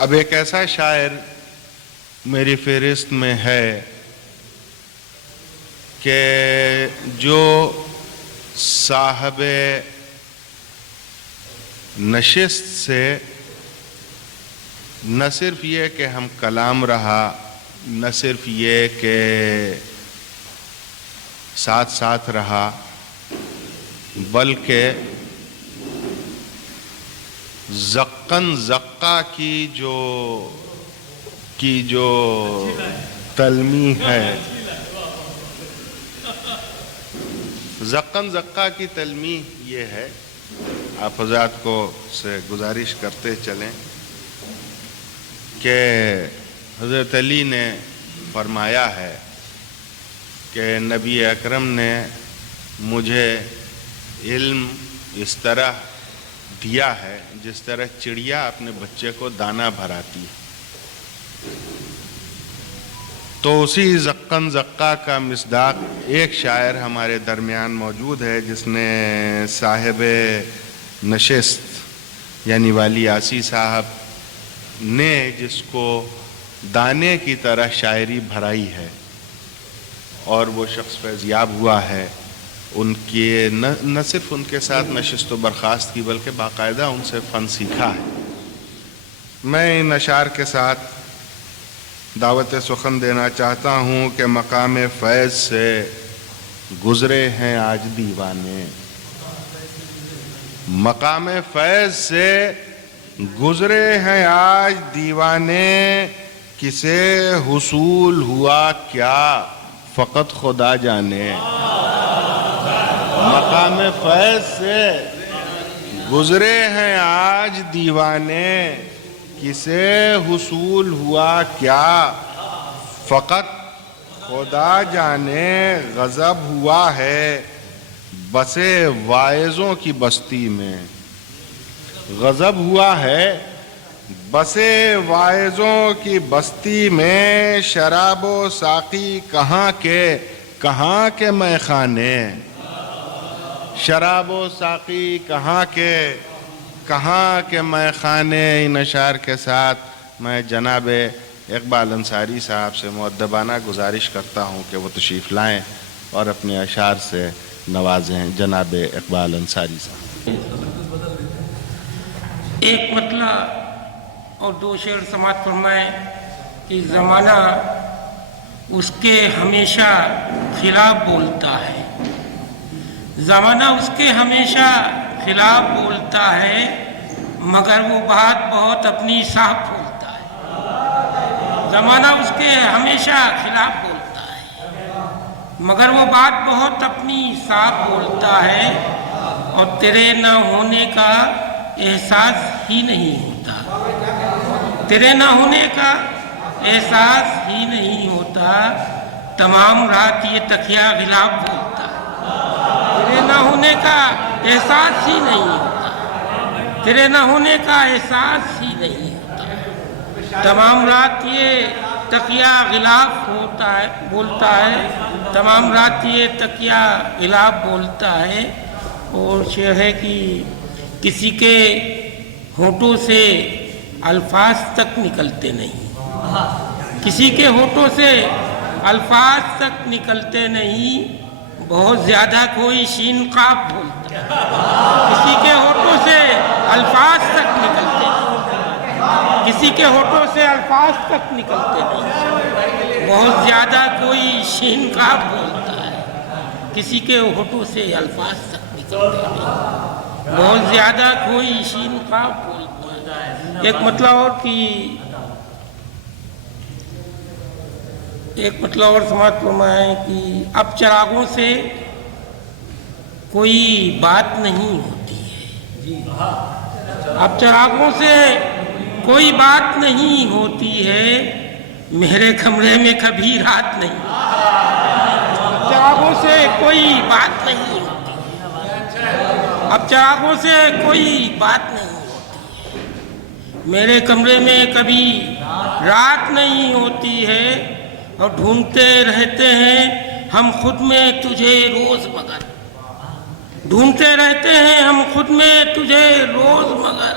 اب ایک ایسا شاعر میری فہرست میں ہے کہ جو صاحب نشست سے نہ صرف یہ کہ ہم کلام رہا، نہ صرف یہ کہ ساتھ ساتھ رہا، بلکہ زقن زقہ کی جو تلمیح ہے، زقن زقہ کی تلمیح یہ ہے، آپ حضرات کو سے گزارش کرتے چلیں کہ حضرت علی نے فرمایا ہے کہ نبی اکرم نے مجھے علم اس طرح دیا ہے جس طرح چڑیا اپنے بچے کو دانہ بھراتی ہے۔ تو اسی زقن زقہ کا مصداق ایک شاعر ہمارے درمیان موجود ہے جس نے صاحب نشست یعنی والی عاصی صاحب نے جس کو دانے کی طرح شاعری بھرائی ہے، اور وہ شخص فیضیاب ہوا ہے۔ ان کے نہ صرف ان کے ساتھ نشست و برخاست کی بلکہ باقاعدہ ان سے فن سیکھا ہے۔ میں ان اشعار کے ساتھ دعوت سخن دینا چاہتا ہوں کہ مقام فیض سے گزرے ہیں آج دیوانے، مقام فیض سے گزرے ہیں آج دیوانے، کسے حصول ہوا کیا فقط خدا جانے۔ مقام فیض سے گزرے ہیں آج دیوانے، کسے حصول ہوا کیا فقط خدا جانے۔ غضب ہوا ہے بسے واعظوں کی بستی میں، غضب ہوا ہے بسے واعظوں کی بستی میں، شراب و ساقی کہاں کے میں خانے، شراب و ساقی کہاں کے میں خانے۔ ان اشعار کے ساتھ میں جناب اقبال انصاری صاحب سے مؤدبانہ گزارش کرتا ہوں کہ وہ تشریف لائیں اور اپنے اشعار سے نوازیں۔ جناب اقبال انصاری صاحب۔ ایک مطلع اور دو شعر سماعت فرمائیں کہ زمانہ اس کے ہمیشہ خلاف بولتا ہے، زمانہ اس کے ہمیشہ خلاف بولتا ہے، مگر وہ بات بہت اپنی صاف بولتا ہے۔ زمانہ اس کے ہمیشہ خلاف بولتا ہے، مگر وہ بات بہت اپنی صاف بولتا ہے، اور تیرے نہ ہونے کا احساس ہی نہیں ہوتا، تیرے نہ ہونے کا احساس ہی نہیں ہوتا، تمام رات یہ تکیہ غلاف بولتا ہے۔ تیرے نہ ہونے کا احساس ہی نہیں ہوتا، تیرے نہ ہونے کا احساس ہی نہیں ہوتا، تمام رات یہ تکیہ غلاف بولتا ہے، تمام رات یہ تکیہ غلاف بولتا ہے۔ اور شعر ہے کہ کسی کے ہونٹوں سے الفاظ تک نکلتے نہیں، کسی کے ہونٹوں سے الفاظ تک نکلتے نہیں، بہت زیادہ کوئی شین قاف بولتا ہے۔ کسی کے ہونٹوں سے الفاظ تک نکلتے نہیں، کسی کے ہونٹوں سے الفاظ تک نکلتے نہیں، بہت زیادہ کوئی شین قاف بولتا ہے۔ کسی کے ہونٹوں سے الفاظ تک نکلتے نہیں، بہت زیادہ کوئی شین قاف بولتا ہے۔ ایک مطلع اور سماعت فرمائیں کہ اب چراغوں سے کوئی بات نہیں ہوتی ہے، اب چراغوں سے کوئی بات نہیں ہوتی ہے، میرے کمرے میں کبھی رات نہیں، چراغوں سے کوئی بات نہیں ہوتی، اب چراغوں سے کوئی بات نہیں ہوتی، میرے کمرے میں کبھی رات نہیں ہوتی ہے، اور ڈھونڈتے رہتے ہیں ہم خود میں تجھے روز مگر، ڈھونڈتے رہتے ہیں ہم خود میں تجھے روز مگر،